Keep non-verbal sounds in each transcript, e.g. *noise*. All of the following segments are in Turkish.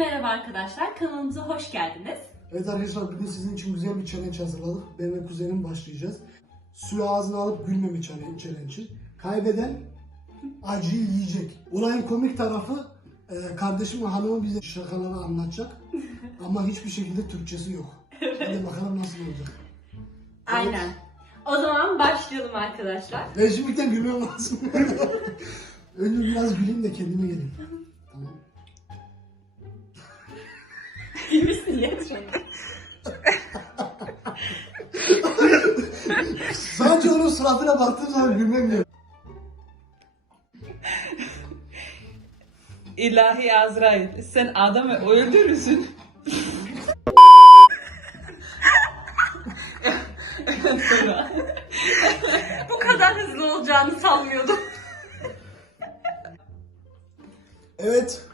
merhaba arkadaşlar. Kanalımıza hoş geldiniz. Evet arkadaşlar bugün sizin için güzel bir challenge hazırladık. Ben ve kuzenim başlayacağız. Suyu ağzına alıp gülmeme challenge- challenge'i. Kaybeden acıyı yiyecek. Olayın komik tarafı e, kardeşim ve hanımı bize şakaları anlatacak. *laughs* Ama hiçbir şekilde Türkçesi yok. Hadi bakalım nasıl olacak. Aynen. O zaman başlayalım arkadaşlar. Ben şimdiden gülmem lazım. *laughs* Önce biraz güleyim de kendime geleyim. İyi misin ya? Sadece onun suratına baktığım zaman gülmem geliyor. İlahi Azrail sen adamı öldürürsün. Sonra Bu kadar hızlı olacağını sanmıyordum. Evet.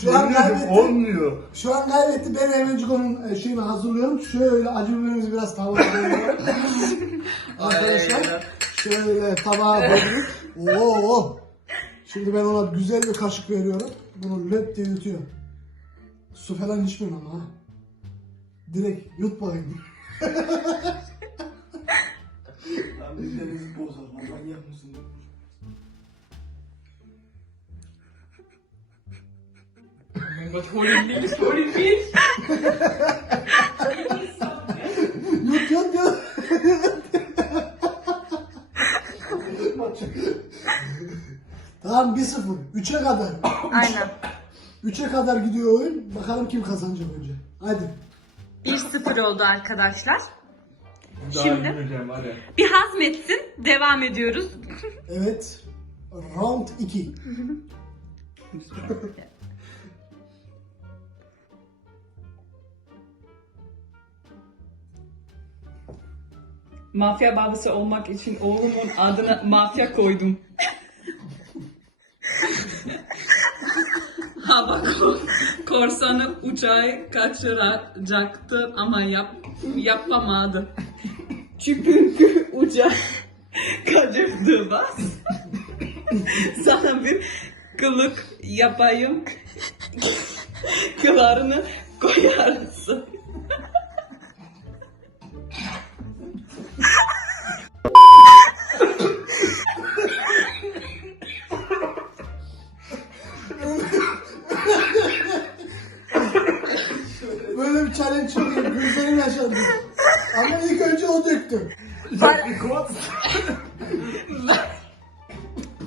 Şu an kaybetti. Olmuyor. Şu an kaybetti. Ben hemencik onun e, şeyini hazırlıyorum. Şöyle acı biberimizi biraz tabağa koyuyorum. *laughs* Arkadaşlar şöyle tabağa koyduk. Oo. Şimdi ben ona güzel bir kaşık veriyorum. Bunu löp diye yutuyor. Su falan içmiyorum ama ha. Direkt yut bakayım. Lan bir denizi bozar. lan Manyak mısın? Wat holen niet, holen niet. Yut yut yut. tamam 1-0. 3'e kadar. Aynen. 3'e kadar gidiyor oyun. Bakalım kim kazanacak önce. Hadi. 1-0 oldu arkadaşlar. Daha Şimdi? gülmeyeceğim hadi. Bir hazmetsin. Devam ediyoruz. Evet. Round 2. *laughs* Mafya babası olmak için oğlumun adına mafya koydum. *laughs* Hava ko- korsanı uçağı kaçıracaktı ama yap yapamadı. Çünkü uçağı kaçırdı bas. Sana bir kılık yapayım. Kılarını koyarsın. Önce o döktü. Kovat. *laughs*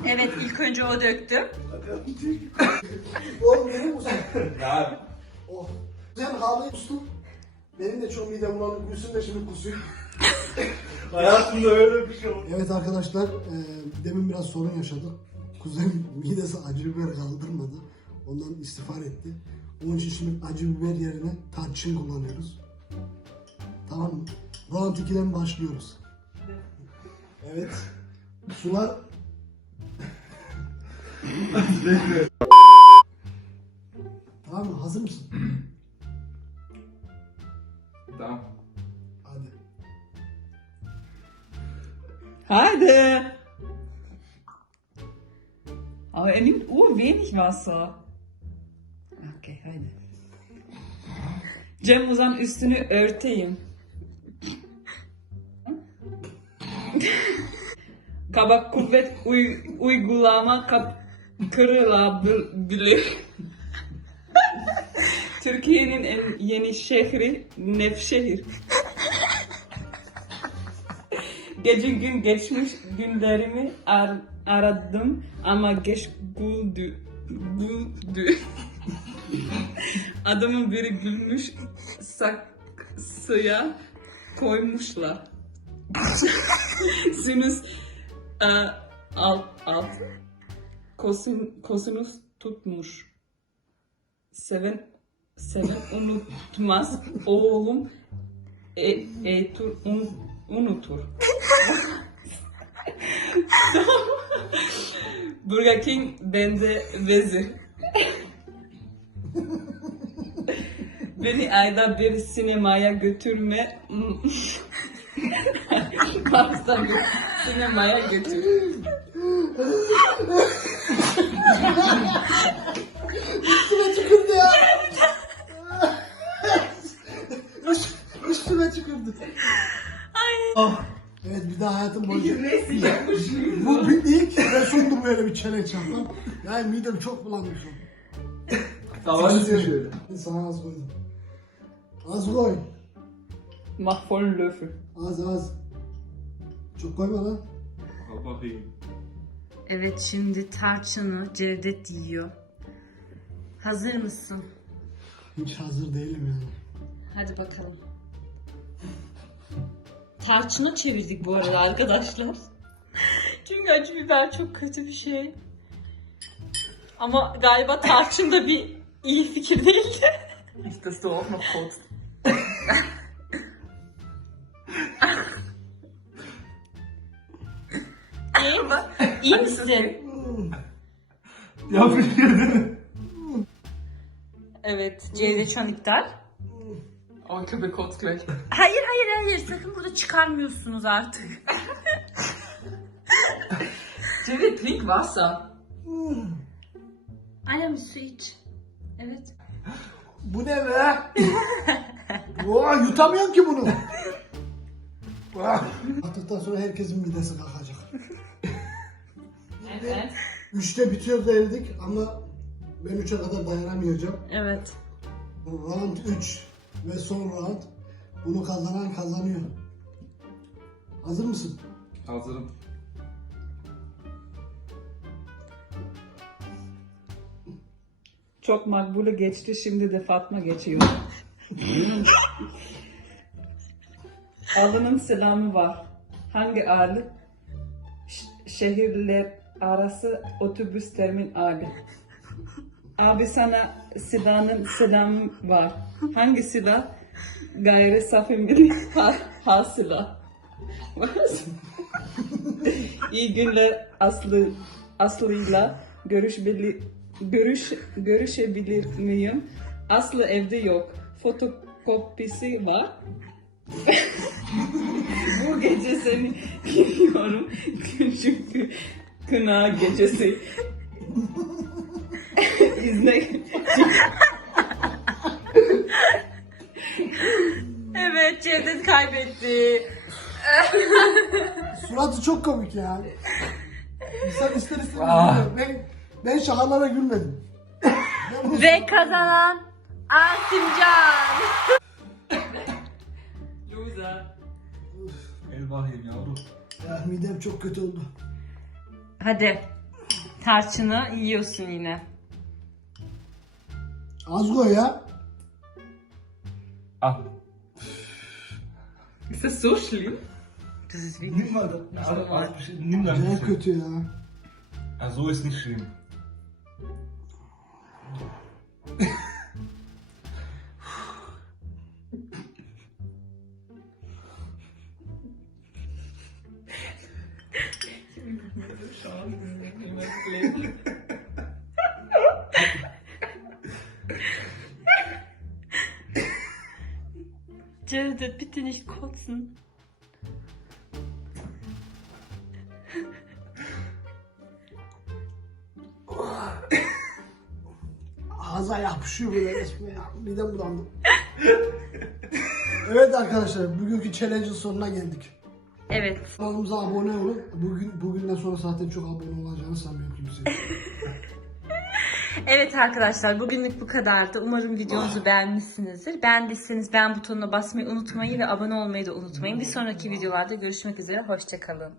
Evet ilk önce o döktü. Oğlum benim. Ya Oh. Sen havlayı kustum. Benim de çok midem bulanık. Gülsün de şimdi kusuyor. *laughs* hayatımda öyle bir şey oldu. Evet arkadaşlar. e, demin biraz sorun yaşadık. Kuzenim midesi acı biber kaldırmadı. Ondan istiğfar etti. Onun için şimdi acı biber yerine tarçın kullanıyoruz. Tamam mı? Round 2'den başlıyoruz. Evet. Sular Tamam mı? Hazır mısın? Tamam. Hadi. Heide! Aber er nimmt urwenig Wasser. Okay, haydi. Cem Uzan üstünü örteyim. *laughs* Kaba kuvvet uy- uygulama kap kırılabilir. *laughs* Türkiye'nin en yeni şehri Nevşehir. *laughs* Gece gün geçmiş günlerimi ar- aradım ama geç güldü. Güldü. Adamın biri gülmüş saksıya koymuşlar. Sinüs e, alt, alt kosin, kosinüs tutmuş. Seven seven unutmaz. Oğlum e, e, tur, un, unutur. Burger King bende vezir. Beni ayda bir sinemaya götürme. Kalksan git sinemaya götür. Üstüme tükürdü ya. Üstüme tükürdü. Oh. Ah, evet bir daha hayatım boyunca. Resim yapmış Bu bir ilk ve sondur böyle bir challenge yapmam. Yani midem çok bulandı şu an. Savaş yapıyorum. Sana az koydum. Az koy. Mach vollen Az az. Çok koyma lan. Al bakayım. Evet şimdi tarçını Cevdet yiyor. Hazır mısın? Hiç hazır değilim yani. Hadi bakalım. Tarçına çevirdik bu arada arkadaşlar. *laughs* Çünkü acı biber çok kötü bir şey. Ama galiba tarçın da bir iyi fikir değildi. Auch noch kotzt. İyi misin? *laughs* Yapmış yedin. Evet, Cevdet şu an iptal. Oh, ich habe kotzt gleich. Hayır hayır hayır sakın burada çıkarmıyorsunuz artık. Jerry, trink Wasser. Aynen bir su iç. Evet. Bu ne be? Oha yutamıyorum ki bunu. *laughs* Ah. Attıktan sonra herkesin midesi kalkacak. Evet. Üçte bitiyor dedik ama ben üçe kadar dayanamayacağım. Evet. Round 3 ve son round. Bunu kazanan kazanıyor. Hazır mısın? Hazırım. Çok makbule geçti, şimdi de Fatma geçiyor. Alının selamı var. Hangi ağırlık? Şehirler arası otobüs terminali. Abi sana silahın selamı var. Hangi silah? Gayri safi milli ha, ha. Was? İyi günler Aslı Aslı'yla görüşbili, görüş, görüşebilir miyim? Aslı evde yok. Fotokopisi var. *laughs* Bu gece seni biliyorum. Çünkü kına gecesi. İzle. Evet Cevdet kaybetti. Suratı çok komik ya. İnsan ister istemez Ah. gülüyor. Ben, ben şakalara gülmedim. Ben bu- Ve kazanan Asimcan. Loser. El bakayım yavrum. Ya, midem çok kötü oldu. Hadi. Tarçını yiyorsun yine. Az koy ya. Al. Ist das so schlimm? Das ist wie Nimm mal das. Also, şey. Nimm da ein Çok bisschen. kötü ya. Ja, so ist nicht schlimm. Cevdet bitte nicht kotzen. Ağza yapışıyor böyle resmen. Midem bulandı. evet arkadaşlar bugünkü challenge'ın sonuna geldik. Evet. Kanalımıza abone olun. Bugün bugünden sonra zaten çok abone olacağını sanmıyorum kimse. *laughs* Evet arkadaşlar bugünlük bu kadardı. Umarım videomuzu beğenmişsinizdir. Beğendiyseniz beğen butonuna basmayı unutmayın ve abone olmayı da unutmayın. Bir sonraki videolarda görüşmek üzere. Hoşçakalın.